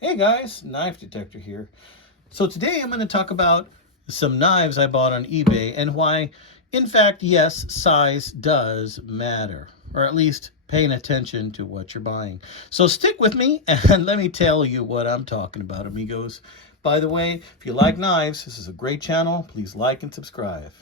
Hey guys, Knife Detector here. So today I'm going to talk about some knives I bought on eBay and why, in fact, yes, size does matter, or at least paying attention to what you're buying. So stick with me and let me tell you what I'm talking about, amigos. By the way, if you like knives, this is a great channel. Please like and subscribe.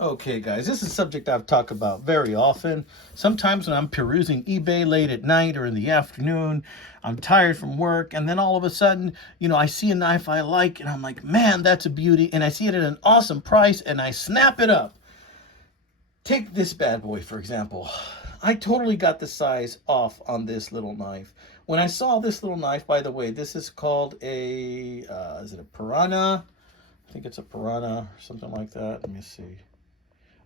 Okay, guys, this is a subject I've talked about very often. Sometimes when I'm perusing eBay late at night or in the afternoon, I'm tired from work, and then all of a sudden, I see a knife I like, and I'm like, man, that's a beauty, and I see it at an awesome price, and I snap it up. Take this bad boy, for example. I totally got the size off on this little knife. When I saw this little knife, by the way, this is called is it a Piranha? I think it's a Piranha or something like that. Let me see.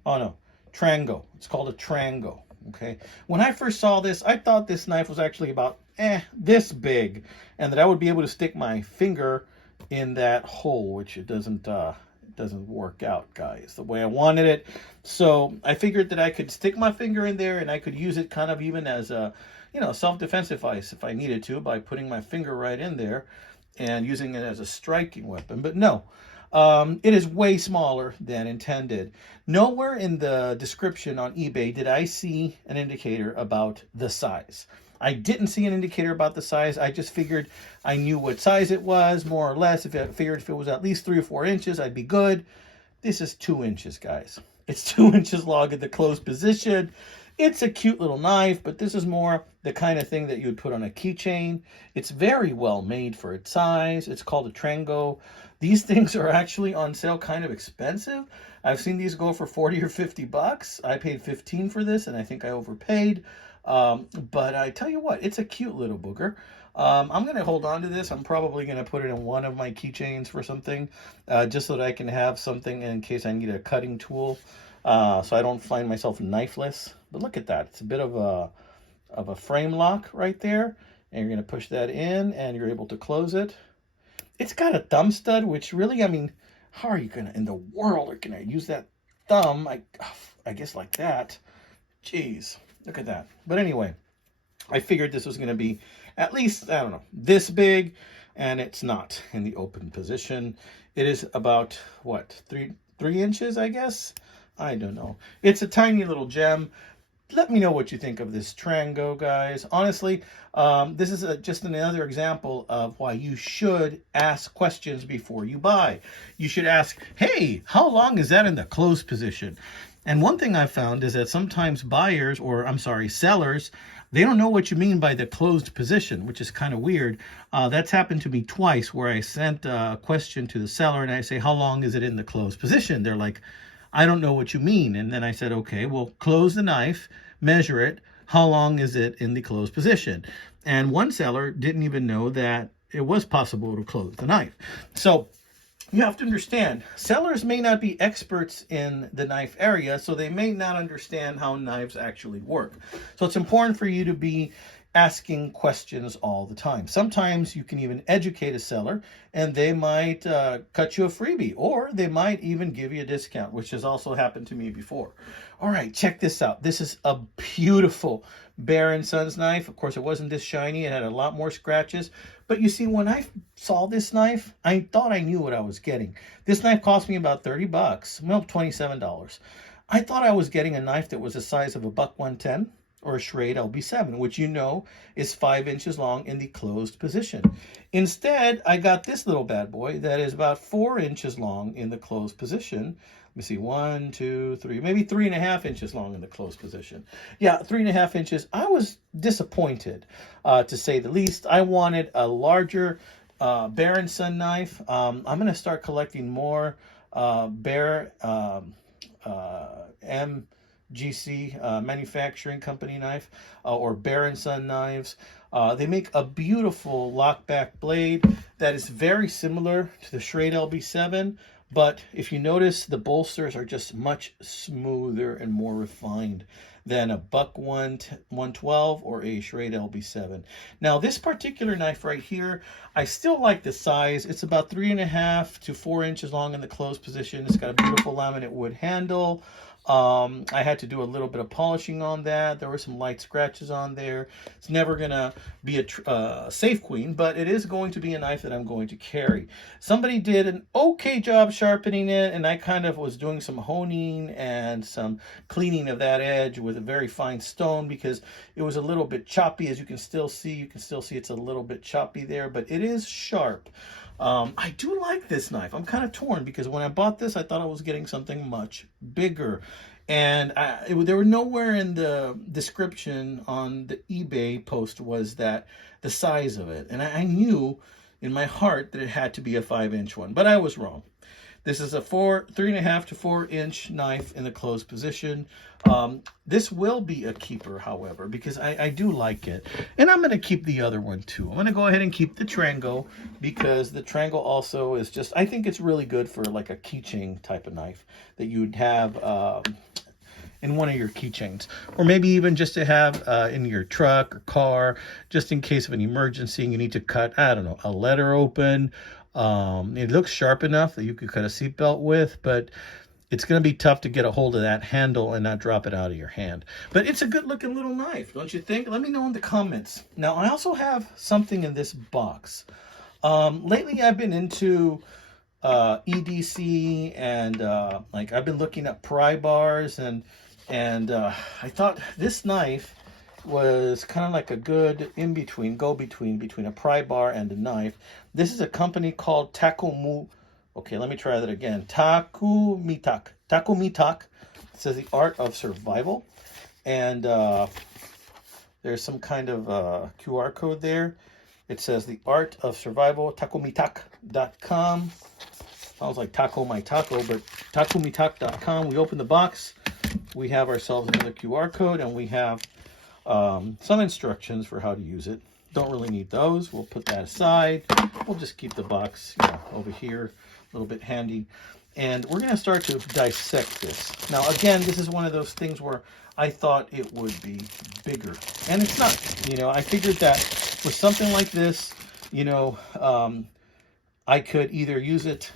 Oh no, Trango. It's called a Trango. Okay. When I first saw this, I thought this knife was actually about this big, and that I would be able to stick my finger in that hole, which it doesn't work out, guys, the way I wanted it. So I figured that I could stick my finger in there, and I could use it kind of even as a self-defense device if I needed to, by putting my finger right in there and using it as a striking weapon. But no, it is way smaller than intended. Nowhere in the description on eBay did I see an indicator about the size. I didn't see an indicator about the size. I just figured I knew what size it was, more or less. If it was at least 3 or 4 inches, I'd be good. This is 2 inches, guys. It's 2 inches long at the closed position. It's a cute little knife, but this is more the kind of thing that you would put on a keychain. It's very well made for its size. It's called a Trango. These things are actually on sale, kind of expensive. I've seen these go for 40 or 50 bucks. I paid 15 for this, and I think I overpaid. But I tell you what, it's a cute little booger. I'm going to hold on to this. I'm probably going to put it in one of my keychains for something, just so that I can have something in case I need a cutting tool, so I don't find myself knifeless. But look at that. It's a bit of a frame lock right there. And you're going to push that in, and you're able to close it. It's got a thumb stud, which really, I mean, how are you going to, in the world, are going to use that thumb? I guess like that. Jeez, look at that. But anyway, I figured this was going to be at least, I don't know, this big, and it's not in the open position. It is about, what, three inches, I guess? I don't know. It's a tiny little gem. Let me know what you think of this Trango, guys. Honestly, this is just another example of why you should ask questions before you buy. You should ask, hey, how long is that in the closed position? And one thing I've found is that sometimes sellers, they don't know what you mean by the closed position, which is kind of weird. That's happened to me twice, where I sent a question to the seller and I say, how long is it in the closed position? They're like, I don't know what you mean. And then I said, okay, well, close the knife, measure it. How long is it in the closed position? And one seller didn't even know that it was possible to close the knife. So you have to understand, sellers may not be experts in the knife area, so they may not understand how knives actually work. So it's important for you to be asking questions all the time. Sometimes you can even educate a seller, and they might cut you a freebie, or they might even give you a discount, which has also happened to me before. All right, check this out. This is a beautiful Bear & Sons knife. Of course, it wasn't this shiny. It had a lot more scratches. But you see, when I saw this knife, I thought I knew what I was getting. This knife cost me about 30 bucks, well, $27. I thought I was getting a knife that was the size of a buck 110 or a Schrade LB7, which is 5 inches long in the closed position. Instead, I got this little bad boy that is about 4 inches long in the closed position. Let me see, 1, 2, 3, maybe 3.5 inches long in the closed position. Yeah, 3.5 inches. I was disappointed, to say the least. I wanted a larger Bear & Son knife. I'm going to start collecting more Bear MGC manufacturing company knife, or Bear & Son knives. They make a beautiful lockback blade that is very similar to the Schrade LB7, but if you notice, the bolsters are just much smoother and more refined than a Buck 112 or a Schrade LB7. Now, this particular knife right here, I still like the size. It's about 3.5 to 4 inches long in the closed position. It's got a beautiful laminate wood handle. I had to do a little bit of polishing on that. There were some light scratches on there. It's never going to be a safe queen, but it is going to be a knife that I'm going to carry. Somebody did an okay job sharpening it, and I kind of was doing some honing and some cleaning of that edge with a very fine stone because it was a little bit choppy, as you can still see. You can still see it's a little bit choppy there, but it is sharp. I do like this knife. I'm kind of torn because when I bought this, I thought I was getting something much bigger. And there were nowhere in the description on the eBay post was that the size of it. And I knew in my heart that it had to be a 5-inch one, but I was wrong. This is a 3.5 to 4 inch knife in the closed position. This will be a keeper, however, because I do like it. And I'm going to keep the other one too. I'm going to go ahead and keep the Trango because the Trango also is just, I think it's really good for like a keychain type of knife that you'd have in one of your keychains, or maybe even just to have in your truck or car, just in case of an emergency and you need to cut, I don't know, a letter open. It looks sharp enough that you could cut a seatbelt with, but it's going to be tough to get a hold of that handle and not drop it out of your hand. But it's a good looking little knife, don't you think? Let me know in the comments. Now, I also have something in this box. Lately, I've been into EDC and like I've been looking at pry bars, and I thought this knife was kind of like a good go-between between a pry bar and a knife. This is a company called Takumitak. Takumitak. It says the art of survival. And there's some kind of QR code there. It says the art of survival, takumitak.com. Sounds like taco my taco, but takumitak.com. We open the box. We have ourselves another QR code, and we have some instructions for how to use it. Don't really need those. We'll put that aside. We'll just keep the box, over here, a little bit handy. And we're going to start to dissect this. Now, again, this is one of those things where I thought it would be bigger. And it's not. I figured that with something like this, I could either use it,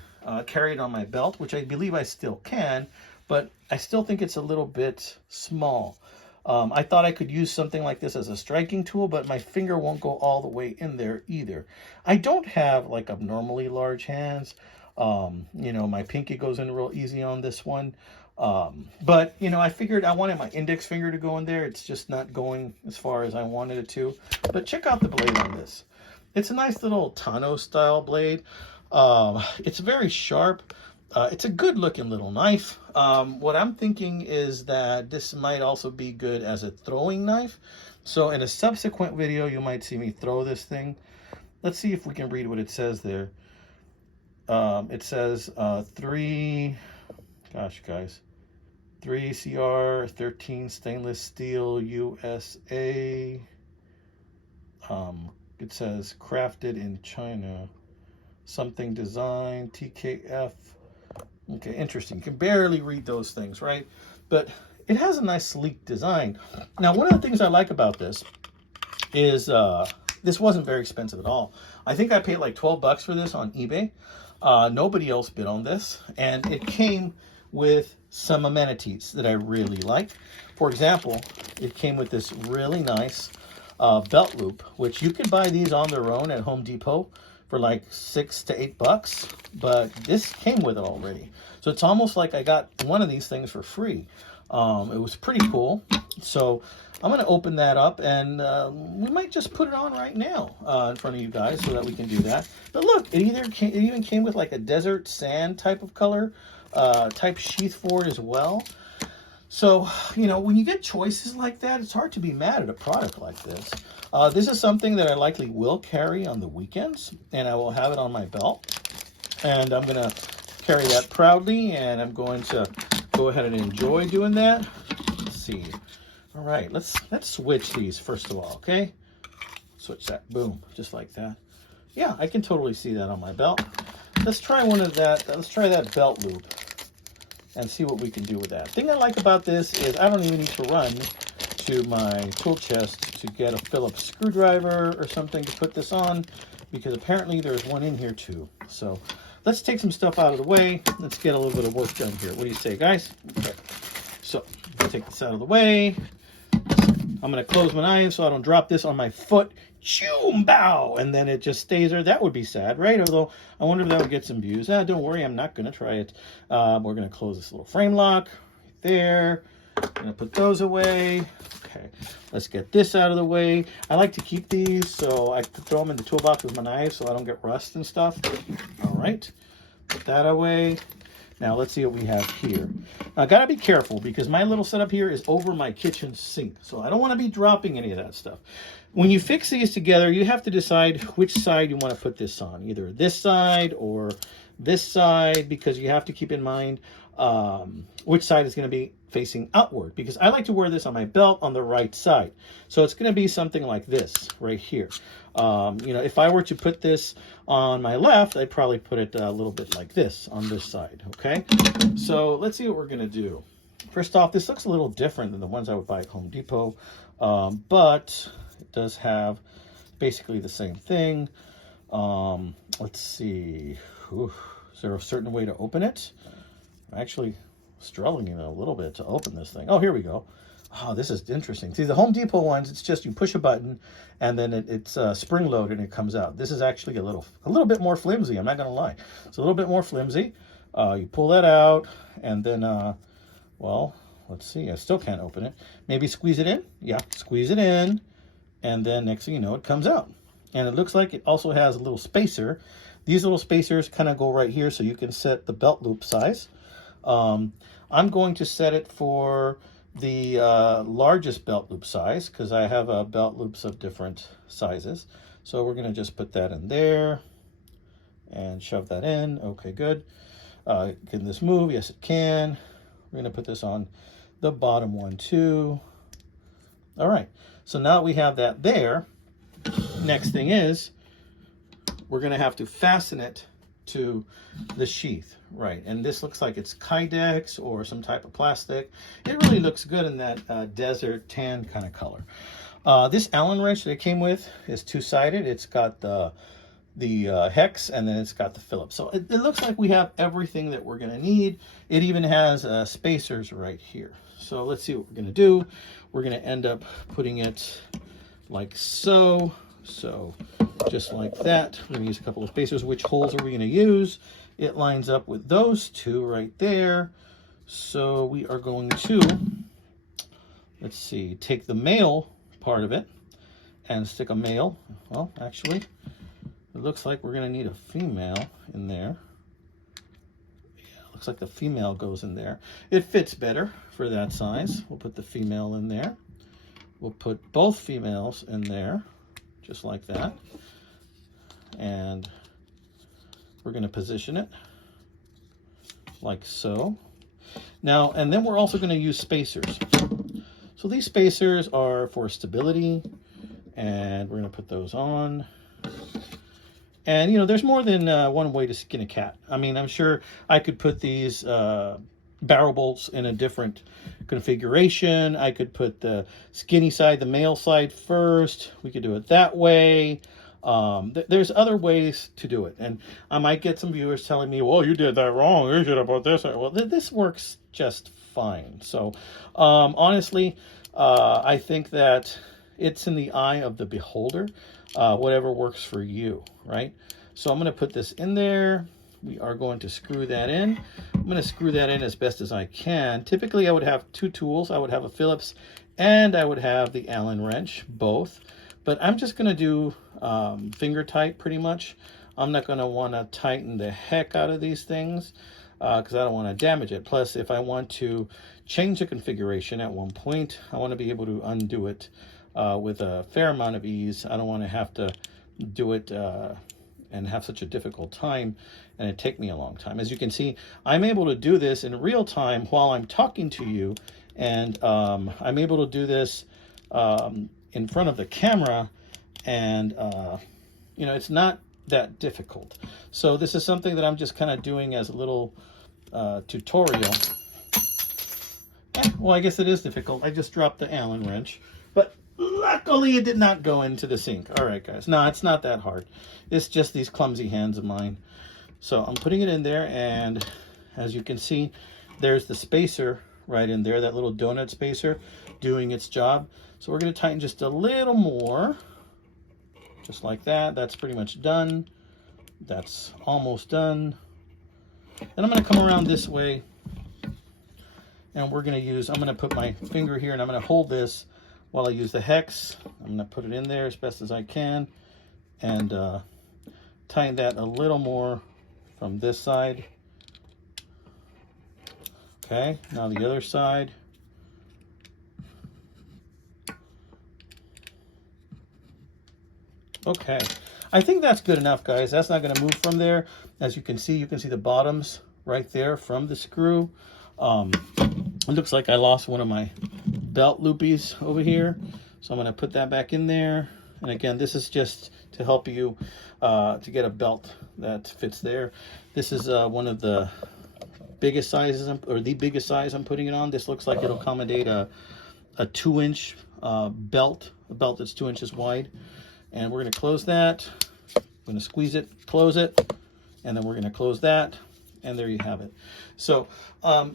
carry it on my belt, which I believe I still can, but I still think it's a little bit small. I thought I could use something like this as a striking tool, but my finger won't go all the way in there either. I don't have like abnormally large hands. My pinky goes in real easy on this one. But I figured I wanted my index finger to go in there. It's just not going as far as I wanted it to. But check out the blade on this. It's a nice little Tano style blade. It's very sharp. It's a good looking little knife. What I'm thinking is that this might also be good as a throwing knife. So in a subsequent video, you might see me throw this thing. Let's see if we can read what it says there. It says 3 CR13 stainless steel USA. It says crafted in China. Something design TKF. Okay, interesting. You can barely read those things, right? But it has a nice sleek design. Now, one of the things I like about this is this wasn't very expensive at all. I think I paid like 12 bucks for this on eBay. Nobody else bid on this, and it came with some amenities that I really like. For example, it came with this really nice belt loop, which you can buy these on their own at Home Depot for like $6 to $8, but this came with it already. So it's almost like I got one of these things for free. It was pretty cool. So I'm going to open that up, and we might just put it on right now in front of you guys so that we can do that. But look, it even came with like a desert sand type of color, type sheath for it as well. So, when you get choices like that, it's hard to be mad at a product like this. This is something that I likely will carry on the weekends, and I will have it on my belt. And I'm going to carry that proudly, and I'm going to go ahead and enjoy doing that. see. All right, let's switch these first of all, okay? Switch that, boom, just like that. Yeah, I can totally see that on my belt. Let's try one of that. Let's try that belt loop and see what we can do with that. Thing I like about this is I don't even need to run to my tool chest to get a Phillips screwdriver or something to put this on, because apparently there's one in here too. So let's take some stuff out of the way. Let's get a little bit of work done here. What do you say, guys? Okay. So I'll take this out of the way. I'm going to close my knife so I don't drop this on my foot. Choom, bow, and then it just stays there. That would be sad, right? Although I wonder if that would get some views. Don't worry, I'm not going to try it. We're going to close this little frame lock right there. I'm going to put those away. Okay, let's get this out of the way. I like to keep these so I can throw them in the toolbox with my knife so I don't get rust and stuff. All right, put that away. Now let's see what we have here. I gotta be careful because my little setup here is over my kitchen sink, so I don't want to be dropping any of that stuff. When you fix these together, you have to decide which side you want to put this on, either this side or this side, because you have to keep in mind which side is going to be facing outward, because I like to wear this on my belt on the right side. So it's going to be something like this right here. You know, if I were to put this on my left, I'd probably put it a little bit like this on this side. Okay, so let's see what we're going to do. First off, this looks a little different than the ones I would buy at Home Depot, but it does have basically the same thing. Let's see. Ooh, is there a certain way to open it? I'm actually struggling a little bit to open this thing. Oh, here we go. Oh, this is interesting. See, the Home Depot ones, it's just you push a button and then it's spring loaded and it comes out. This is actually a little bit more flimsy. I'm not going to lie. It's a little bit more flimsy. You pull that out and then, well, let's see. I still can't open it. Maybe squeeze it in. Yeah, squeeze it in. And then next thing you know, it comes out. And it looks like it also has a little spacer. These little spacers kind of go right here so you can set the belt loop size. I'm going to set it for the largest belt loop size because I have belt loops of different sizes. So we're going to just put that in there and shove that in. Okay, good. Can this move? Yes, it can. We're going to put this on the bottom one too. All right. So now we have that there. Next thing is we're going to have to fasten it to the sheath, right? And this looks like it's Kydex or some type of plastic. It really looks good in that desert tan kind of color. This Allen wrench that it came with is two-sided. It's got the hex and then it's got the Phillips. So it looks like we have everything that we're going to need. It even has spacers right here. So let's see what we're going to do. We're going to end up putting it like so. So just like that. We're going to use a couple of spacers. Which holes are we going to use? It lines up with those two right there. So we are going to, let's see, take the male part of it and stick a male. Well, actually, it looks like we're going to need a female in there. Yeah, looks like the female goes in there. It fits better for that size. We'll put the female in there. We'll put both females in there, just like that. And we're going to position it like so. Now, and then we're also going to use spacers. So these spacers are for stability, and we're going to put those on. And, you know, there's more than one way to skin a cat. I mean, I'm sure I could put these barrel bolts in a different configuration. I could put the skinny side, the male side first. We could do it that way. There's other ways to do it. And I might get some viewers telling me, well, you did that wrong. You should have put this. Well, this works just fine. So, honestly, I think that it's in the eye of the beholder, whatever works for you, right? So I'm going to put this in there. We are going to screw that in. I'm going to screw that in as best as I can. Typically, I would have two tools. I would have a Phillips and I would have the Allen wrench, both. But I'm just going to do finger tight pretty much. I'm not going to want to tighten the heck out of these things because I don't want to damage it. Plus, if I want to change the configuration at one point, I want to be able to undo it with a fair amount of ease. I don't want to have to do it and have such a difficult time and it take me a long time. As you can see, I'm able to do this in real time while I'm talking to you And I'm able to do this in front of the camera, and you know, it's not that difficult. So this is something that I'm just kind of doing as a little tutorial. Well, I guess it is difficult. I just dropped the Allen wrench, but luckily it did not go into the sink. All right, guys. No, it's not that hard. It's just these clumsy hands of mine. So I'm putting it in there, and as you can see, there's the spacer right in there, that little donut spacer doing its job. So we're going to tighten just a little more, just like that. That's pretty much done. That's almost done. And I'm going to come around this way, and we're going to use, I'm going to put my finger here, and I'm going to hold this while I use the hex. I'm going to put it in there as best as I can, and tighten that a little more from this side. Okay, now the other side. Okay, I think that's good enough, guys. That's not going to move from there. As you can see the bottoms right there from the screw. It looks like I lost one of my belt loopies over here, so I'm going to put that back in there. And again, this is just to help you to get a belt that fits there. This is one of the biggest sizes, or the biggest size I'm putting it on. This looks like it'll accommodate a 2-inch belt, a belt that's 2 inches wide. And we're going to close that. I'm going to squeeze it, close it, and then we're going to close that. And there you have it. So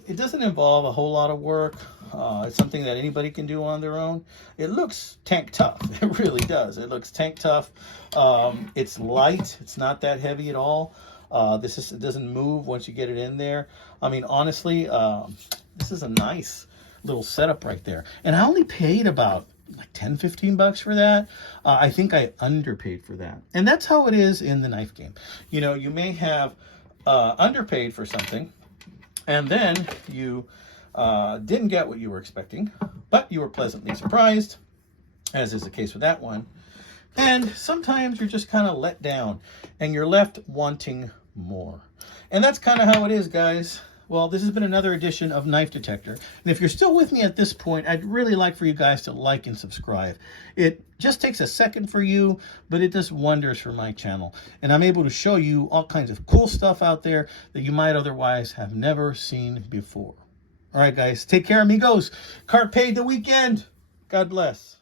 it doesn't involve a whole lot of work. It's something that anybody can do on their own. It looks tank tough. It really does. It looks tank tough. It's light. It's not that heavy at all. It doesn't move once you get it in there. I mean, honestly, this is a nice little setup right there. And I only paid about like 10-15 bucks for that. I think I underpaid for that. And that's how it is in the knife game. You know, you may have underpaid for something, and then you didn't get what you were expecting, but you were pleasantly surprised, as is the case with that one. And sometimes you're just kind of let down, and you're left wanting more. And that's kind of how it is, guys. Well, this has been another edition of Knife Detector. And if you're still with me at this point, I'd really like for you guys to like and subscribe. It just takes a second for you, but it does wonders for my channel. And I'm able to show you all kinds of cool stuff out there that you might otherwise have never seen before. All right, guys, take care, amigos. Carpe the weekend. God bless.